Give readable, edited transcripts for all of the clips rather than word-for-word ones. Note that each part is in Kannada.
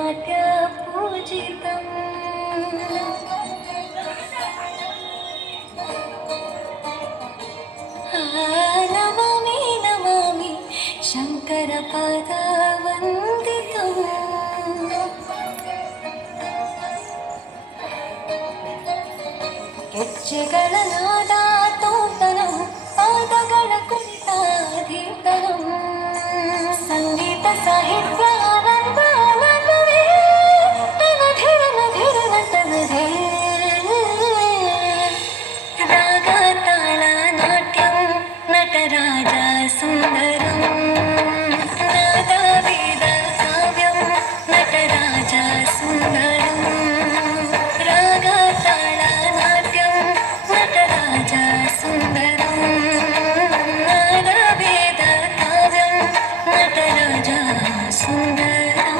नाट्य पूजितम् नमामि नमामि शङ्करपादवन्दितम् ಹೆಜ್ಜೆಗಳ ನಾದ ತೋಂತನಂ ಪಾದಗಳ ಕುರಿತಾಧೀತನಂ ಸಂಗೀತ ಸಾಹಿತ್ಯ ಆನಂದ ಆನಂದವೇ ತನಧಿರನ ಧಿರನ ತನಧೇ ರಾಗ ತಾಳ ನಾಟ್ಯಂ ನಟರಾಜ ಸುಂದರಂ ನಾದ ವೇದ ಕಾವ್ಯಂ ನಟರಾಜ ಸುಂದರಂ ರಾಗ ತಾಳ ನಾಟ್ಯಂ ನಟರಾಜ ಸುಂದರಂ ನಾದ ವೇದ ಕಾವ್ಯಂ ನಟರಾಜ ಸುಂದರಂ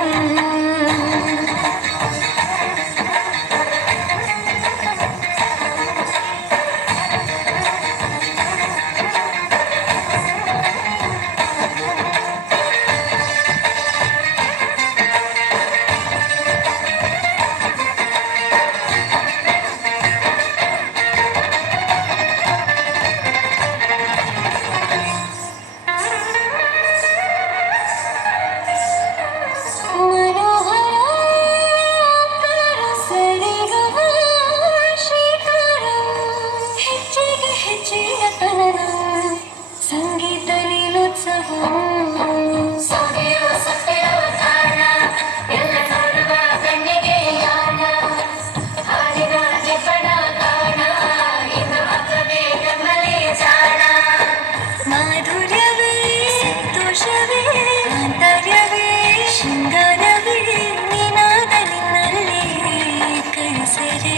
ಸಂಗೀತ ಲೀಲೋತ್ಸವ ಎಲ್ಲ ನೋಡುವ ಕಣ್ಣಿಗೆ ಯಾಣ ಹಾಡಿನ ಜಿಬ್ಬಣ ಕಾಣ ಇನ್ನು ಹಬ್ಬವೇ ನಮ್ಮಲ್ಲಿ ಜಾಣ ಮಾಧುರ್ಯವೇ ಸಂತೋಷವೇ ಆಂತರ್ಯವೇ ಶೃಂಗಾರವೇ ನಿನಾದ ನಿನ್ನಲ್ಲಿ ಕಳಿಸರೆ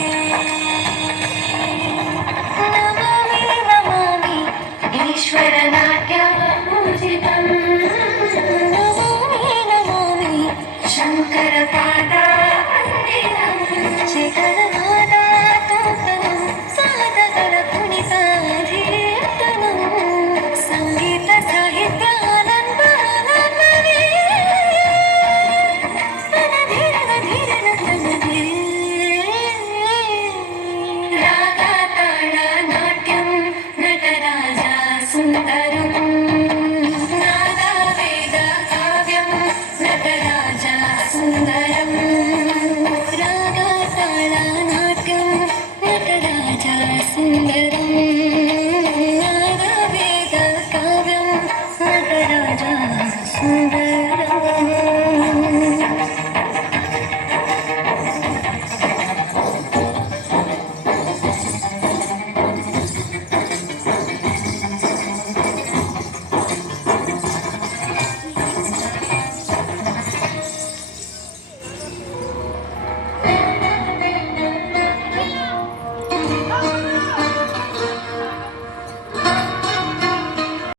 ನಮಾಮಿ ನಮಾಮಿ ಈಶ್ವರ ನಾಟ್ಯ ಪೂಜಿತಂ ನಮಾಮಿ ನಮಾಮಿ ಶಂಕರ ಪಾದ ವಂದಿತಂ ಶಿಖರನಾದ ತೋಂತನಂ ಸಾಧಕರ ಕುಣಿತಾಧೀರ್ತನಂ ಸಂಗೀತ ಸಾಹಿತ್ಯ ಆನಂದ ಆನಂದವೇ ತನಧಿರನ ಧಿರನ ತನಧೇ ರಾಗ ತಾಳ ನಾಟ್ಯಂ ನಟರಾಜ ಸುಂದರಂ ನಾದ ವೇದ ಕಾವ್ಯಂ ನಟರಾಜ ಸುಂದರಂ